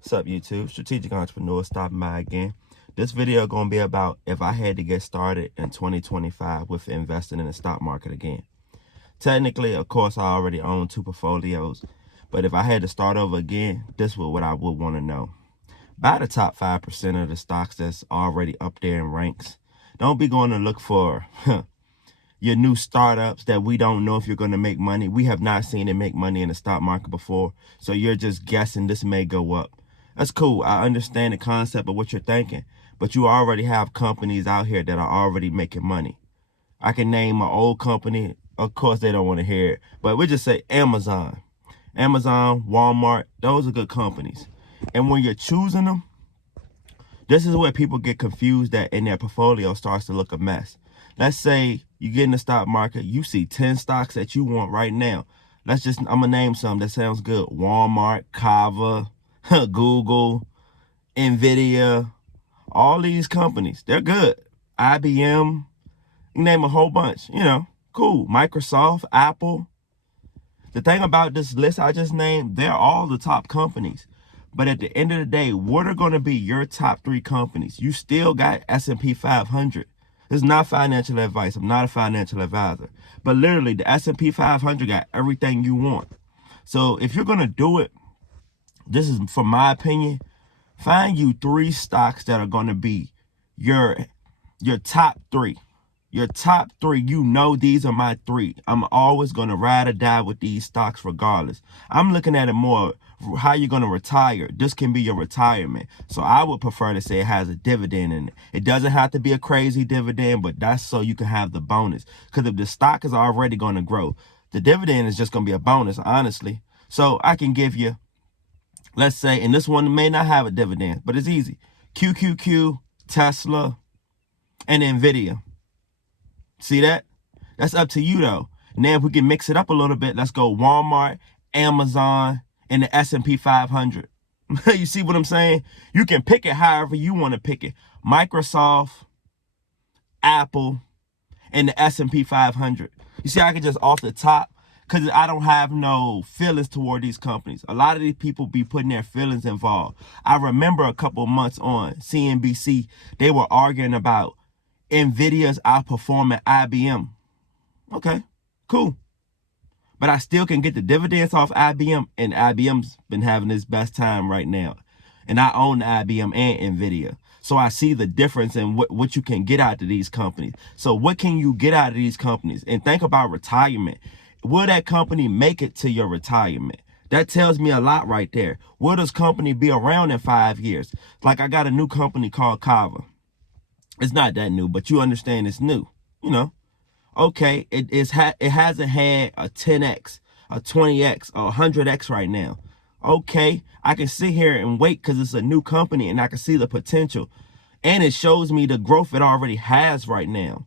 What's up, YouTube? Strategic Entrepreneur stopping by again. This video going to be about if I had to get started in 2025 with investing in the stock market again. Technically, of course, I already own 2 portfolios, but if I had to start over again, this is what I would want to know. Buy the top 5% of the stocks that's already up there in ranks. Don't be going to look for your new startups that we don't know if you're going to make money. We have not seen it make money in the stock market before, so you're just guessing this may go up. That's cool. I understand the concept of what you're thinking, but you already have companies out here that are already making money. I can name an old company. Of course, they don't want to hear it, but we just say Amazon. Amazon, Walmart, those are good companies. And when you're choosing them, this is where people get confused that in their portfolio starts to look a mess. Let's say you get in the stock market, you see 10 stocks that you want right now. I'm going to name some that sounds good. Walmart, Kava, Google, Nvidia, all these companies, they're good. IBM, you name a whole bunch, cool. Microsoft, Apple. The thing about this list I just named, they're all the top companies. But at the end of the day, what are going to be your top 3 companies? You still got S&P 500. This is not financial advice. I'm not a financial advisor. But literally, the S&P 500 got everything you want. So if you're going to do it, this is, from my opinion, find you 3 stocks that are going to be your top 3. Your top 3, these are my 3. I'm always going to ride or die with these stocks regardless. I'm looking at it more, how you're going to retire. This can be your retirement. So I would prefer to say it has a dividend in it. It doesn't have to be a crazy dividend, but that's so you can have the bonus. Because if the stock is already going to grow, the dividend is just going to be a bonus, honestly. So I can give you, let's say, and this one may not have a dividend, but it's easy. QQQ, Tesla, and Nvidia. See that? That's up to you, though. Now, if we can mix it up a little bit, let's go Walmart, Amazon, and the S&P 500. You see what I'm saying? You can pick it however you want to pick it. Microsoft, Apple, and the S&P 500. You see, I can just off the top, because I don't have no feelings toward these companies. A lot of these people be putting their feelings involved. I remember a couple months on CNBC, they were arguing about Nvidia's outperforming IBM. Okay, cool. But I still can get the dividends off IBM, and IBM's been having its best time right now. And I own IBM and Nvidia. So I see the difference in what you can get out of these companies. So what can you get out of these companies? And think about retirement. Will that company make it to your retirement? That tells me a lot right there. Will this company be around in 5 years? Like, I got a new company called Kava. It's not that new, but you understand it's new, Okay, it hasn't had a 10x, a 20x, or 100x right now. Okay, I can sit here and wait because it's a new company and I can see the potential. And it shows me the growth it already has right now.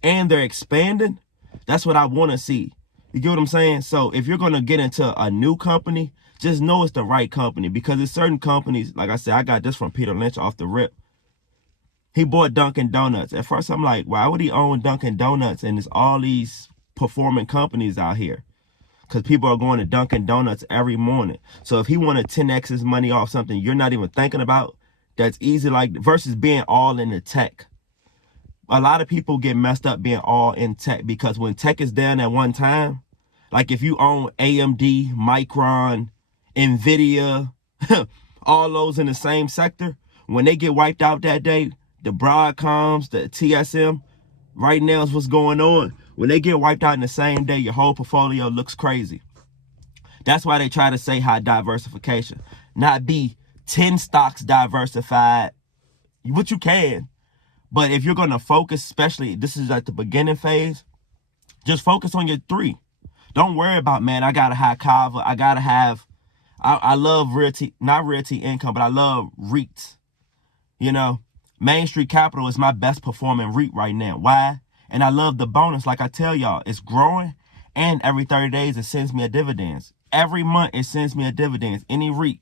And they're expanding. That's what I want to see. You get what I'm saying? So if you're going to get into a new company, just know it's the right company, because there's certain companies, like I said, I got this from Peter Lynch off the rip. He bought Dunkin' Donuts. At first, I'm like, why would he own Dunkin' Donuts? And there's all these performing companies out here, because people are going to Dunkin' Donuts every morning. So if he wanted 10x his money off something you're not even thinking about, that's easy, like, versus being all in the tech. A lot of people get messed up being all in tech, because when tech is down at one time, like if you own AMD, Micron, Nvidia, all those in the same sector, when they get wiped out that day, the Broadcoms, the TSM, right now is what's going on. When they get wiped out in the same day, your whole portfolio looks crazy. That's why they try to say high diversification, not be 10 stocks diversified, which you can. But if you're going to focus, especially this is at the beginning phase, just focus on your 3. Don't worry about, man, I got to have Kava. I got to have, I love realty, not realty income, but I love REITs. Main Street Capital is my best performing REIT right now. Why? And I love the bonus. Like I tell y'all, it's growing, and every 30 days it sends me a dividends. Every month it sends me a dividends. Any REIT,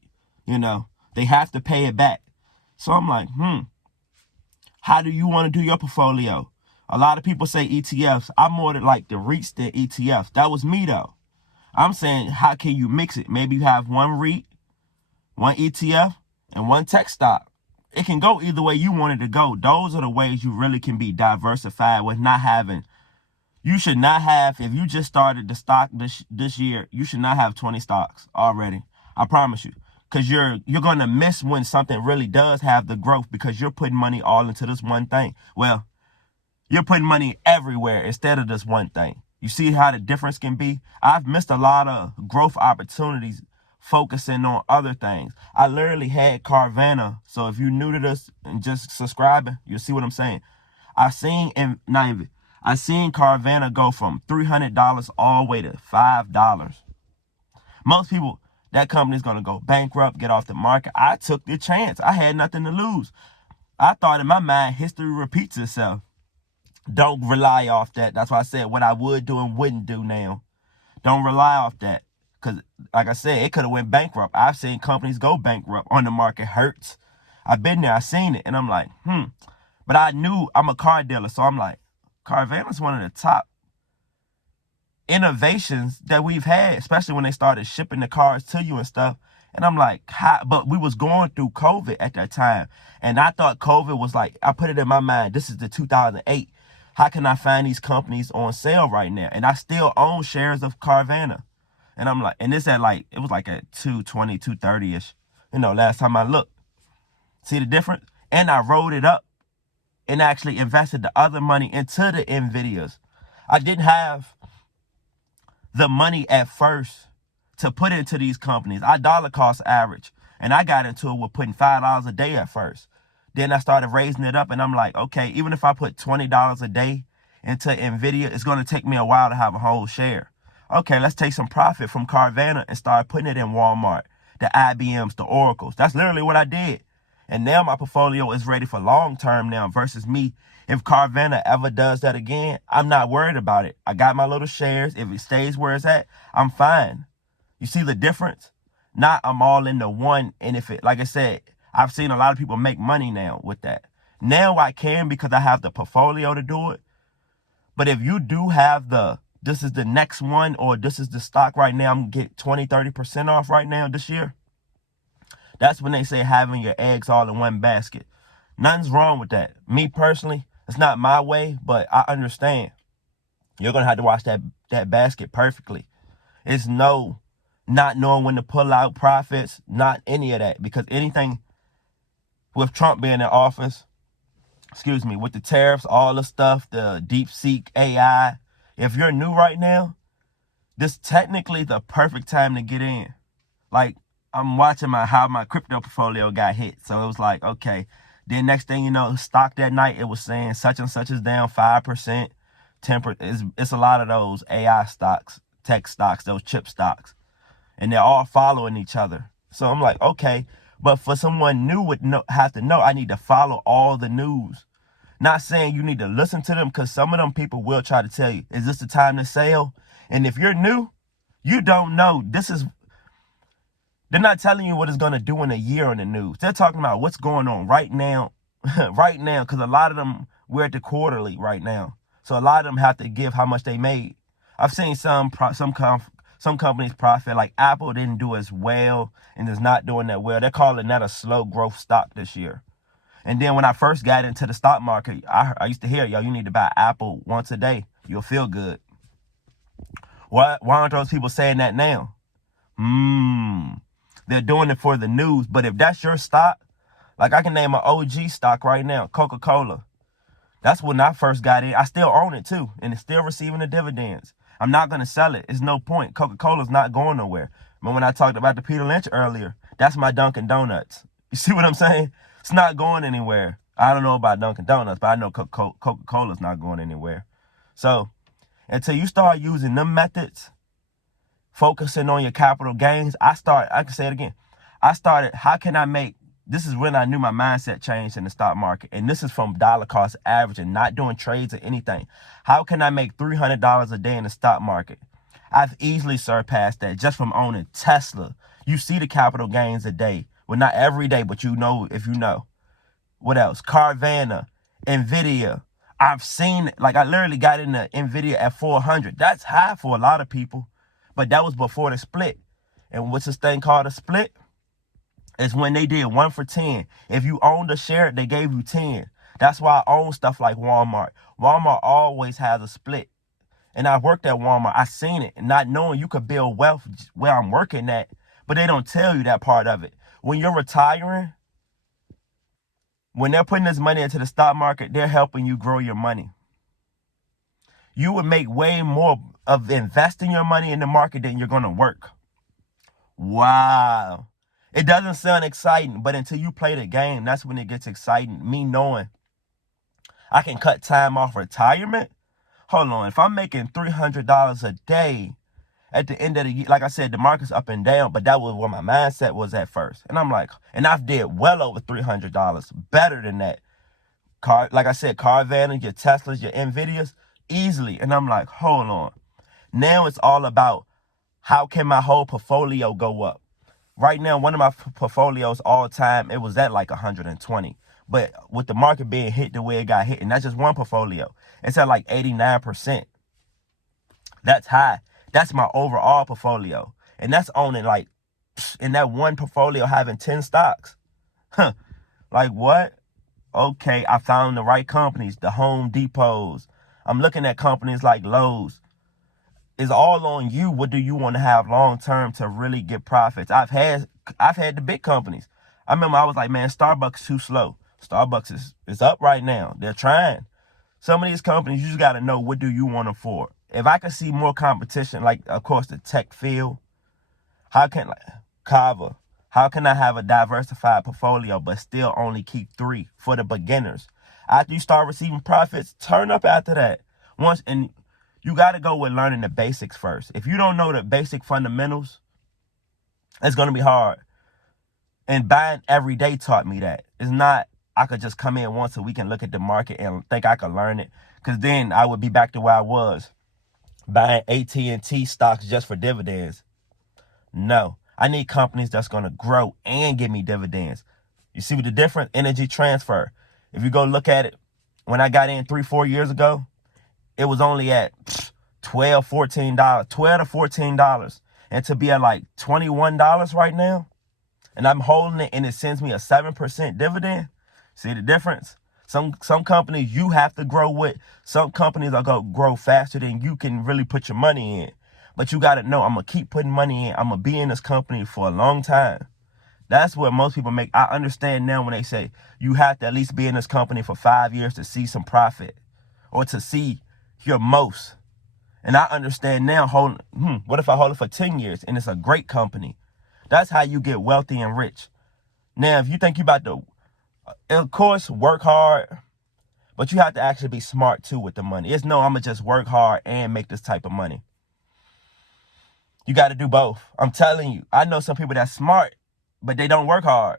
they have to pay it back. So I'm like, how do you want to do your portfolio? A lot of people say ETFs. I'm more than like the REITs than ETFs. That was me, though. I'm saying, how can you mix it? Maybe you have one REIT, one ETF, and one tech stock. It can go either way you want it to go. Those are the ways you really can be diversified with not having. You should not have, if you just started the stock this year, you should not have 20 stocks already. I promise you. Because you're going to miss when something really does have the growth because you're putting money all into this one thing. Well, you're putting money everywhere instead of this one thing. You see how the difference can be? I've missed a lot of growth opportunities focusing on other things. I literally had Carvana. So if you're new to this and just subscribing, you'll see what I'm saying. I seen Carvana go from $300 all the way to $5. Most people, that company's going to go bankrupt, get off the market. I took the chance. I had nothing to lose. I thought in my mind, history repeats itself. Don't rely off that. That's why I said what I would do and wouldn't do now. Don't rely off that. Because, like I said, it could have went bankrupt. I've seen companies go bankrupt on the market. Hurts. I've been there. I've seen it. And I'm like, But I knew I'm a car dealer. So I'm like, Carvana's one of the top innovations that we've had, especially when they started shipping the cars to you and stuff. And I'm like, but we was going through COVID at that time. And I thought COVID was like, I put it in my mind, this is the 2008. How can I find these companies on sale right now? And I still own shares of Carvana. And I'm like, and this at like, it was like at 220, 230-ish, last time I looked. See the difference? And I rolled it up and actually invested the other money into the NVIDIAs. I didn't have the money at first to put into these companies. I dollar cost average. And I got into it with putting $5 a day at first. Then I started raising it up and I'm like, okay, even if I put $20 a day into NVIDIA, it's going to take me a while to have a whole share. Okay, let's take some profit from Carvana and start putting it in Walmart, the IBMs, the Oracles. That's literally what I did. And now my portfolio is ready for long term now versus me. If Carvana ever does that again, I'm not worried about it. I got my little shares. If it stays where it's at, I'm fine. You see the difference? Not I'm all into one. And if it, like I said, I've seen a lot of people make money now with that. Now I can because I have the portfolio to do it. But if you do have this is the next one or this is the stock right now, I'm going to get 20, 30% off right now this year. That's when they say having your eggs all in one basket. Nothing's wrong with that. Me personally, it's not my way, but I understand. You're going to have to watch that basket perfectly. It's no not knowing when to pull out profits, not any of that. Because anything with Trump being in office, with the tariffs, all the stuff, the DeepSeek AI, if you're new right now, this technically the perfect time to get in. Like, I'm watching how my crypto portfolio got hit. So it was like, okay. Then next thing you know, stock that night, it was saying such and such is down 5%, 10%. It's a lot of those AI stocks, tech stocks, those chip stocks. And they're all following each other. So I'm like, okay. But for someone new would have to know, I need to follow all the news. Not saying you need to listen to them because some of them people will try to tell you, is this the time to sell? And if you're new, you don't know. They're not telling you what it's going to do in a year on the news. They're talking about what's going on right now, because a lot of them, we're at the quarterly right now. So a lot of them have to give how much they made. I've seen some companies profit, like Apple didn't do as well and is not doing that well. They're calling that a slow growth stock this year. And then when I first got into the stock market, I used to hear, you need to buy Apple once a day. You'll feel good. Why aren't those people saying that now? They're doing it for the news. But if that's your stock, like I can name an OG stock right now, Coca-Cola. That's when I first got in. I still own it too, and it's still receiving the dividends. I'm not going to sell it. It's no point. Coca-Cola's not going nowhere. But when I talked about the Peter Lynch earlier, that's my Dunkin' Donuts. You see what I'm saying? It's not going anywhere. I don't know about Dunkin' Donuts, but I know Coca-Cola's not going anywhere. So until you start using them methods, focusing on your capital gains, I can say it again. I started, this is when I knew my mindset changed in the stock market. And this is from dollar cost averaging, not doing trades or anything. How can I make $300 a day in the stock market? I've easily surpassed that just from owning Tesla. You see the capital gains a day. Well, not every day, but you know if you know. What else? Carvana, NVIDIA. I've seen it. Like, I literally got into NVIDIA at 400. That's high for a lot of people. But that was before the split. And what's this thing called a split? is when they did 1 for 10. If you owned a share, they gave you 10. That's why I own stuff like Walmart. Walmart always has a split. And I worked at Walmart. I seen it. Not knowing you could build wealth where I'm working at. But they don't tell you that part of it. When you're retiring, when they're putting this money into the stock market, they're helping you grow your money. You would make way more of investing your money in the market than you're going to work. Wow. It doesn't sound exciting, but until you play the game, that's when it gets exciting. Me knowing I can cut time off retirement. Hold on. If I'm making $300 a day at the end of the year, like I said, the market's up and down, but that was where my mindset was at first. And I'm like, and I've did well over $300, better than that. Like I said, Carvana, your Teslas, your Nvidias, easily. And I'm like, hold on. Now it's all about how can my whole portfolio go up? Right now, one of my portfolios all time, it was at like 120. But with the market being hit the way it got hit, and that's just one portfolio, it's at like 89%. That's high. That's my overall portfolio. And that's owning like, in that one portfolio having 10 stocks. Huh. Like what? Okay, I found the right companies, the Home Depots. I'm looking at companies like Lowe's. It's all on you. What do you want to have long term to really get profits? I've had the big companies. I remember I was like, man, Starbucks too slow. Starbucks is up right now. They're trying. Some of these companies, you just got to know, what do you want them for? If I could see more competition, like of course the tech field, Kava, how can I have a diversified portfolio but still only keep 3 for the beginners? After you start receiving profits, turn up after that. And you got to go with learning the basics first. If you don't know the basic fundamentals, it's going to be hard. And buying every day taught me that. It's not, I could just come in once a week and look at the market and think I could learn it. Because then I would be back to where I was, buying AT&T stocks just for dividends. No, I need companies that's going to grow and give me dividends. You see what the difference? Energy Transfer. If you go look at it, when I got in 3-4 years ago, it was only at $12, $14, $12 to $14. And to be at like $21 right now, and I'm holding it and it sends me a 7% dividend. See the difference? Some companies you have to grow with. Some companies are going to grow faster than you can really put your money in. But you got to know, I'm going to keep putting money in. I'm going to be in this company for a long time. That's what most people make. I understand now when they say you have to at least be in this company for 5 years to see some profit or to see your most. And I understand now, what if I hold it for 10 years and it's a great company? That's how you get wealthy and rich. Now, if you think you about to, of course, work hard, but you have to actually be smart too with the money. It's no, I'm going to just work hard and make this type of money. You got to do both. I'm telling you, I know some people that's smart, but they don't work hard.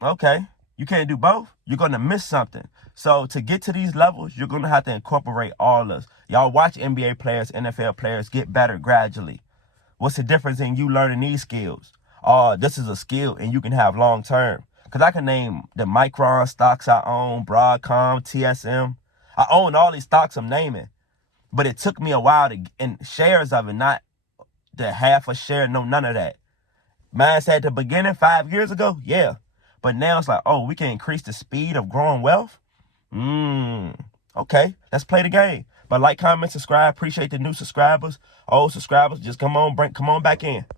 Okay, you can't do both. You're going to miss something. So to get to these levels, you're going to have to incorporate all of us. Y'all watch NBA players, NFL players get better gradually. What's the difference in you learning these skills? Oh, this is a skill and you can have long term. Because I can name the Micron stocks I own, Broadcom, TSM. I own all these stocks I'm naming. But it took me a while to in shares of it, not the half a share, no, none of that. Mine said at the beginning 5 years ago, yeah. But now it's like, oh, we can increase the speed of growing wealth? Okay, let's play the game. But like, comment, subscribe. Appreciate the new subscribers. Old subscribers, just come on back in.